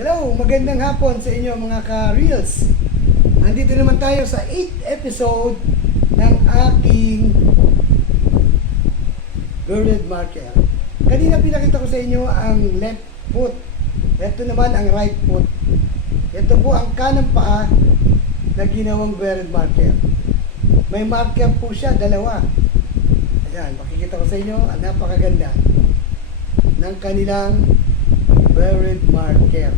Hello, magandang hapon sa inyo mga ka-reels. Nandito naman tayo sa 8th episode ng aking buried marker. Kanina pinakita ko sa inyo ang left foot. Ito naman ang right foot. Ito po ang kanang paa na ginawang buried marker. May marker po siya, dalawa. Ayan, makikita ko sa inyo, ang napakaganda ng kanilang buried marker.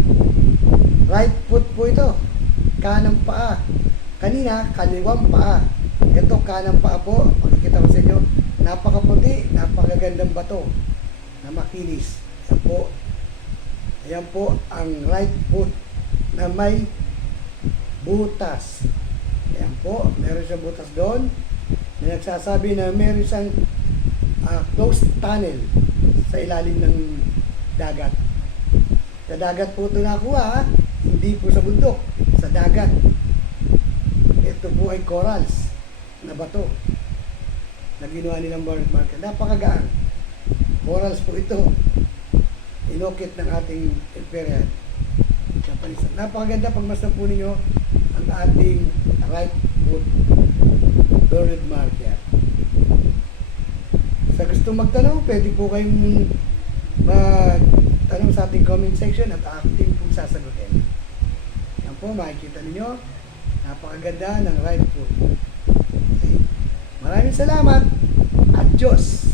Right foot po ito, kanang paa. Kanina, kaliwang paa. Ito, kanang paa po. Makikita ko sa inyo, napakaputi, napakagandang bato na makinis. Ayan po. Ayan po ang right foot na may butas. Ayan po, meron siyang butas doon. May nagsasabi na meron siyang closed tunnel sa ilalim ng dagat. Sa dagat po ito nakuha, hindi po sa bundok, sa dagat. Ito po ay corals na bato na ginawa nilang buried marker. Napakagaan. Corals po ito. Inokit ng ating imperial. Napakaganda pag masdan po ninyo ang ating right foot buried marker. Sa gusto magtanong, pwede po kayong magtanong sa ating comment section at ating pong sasagutin. Yan po, makikita ninyo, napakaganda ng right foot. Okay. Maraming salamat at Diyos!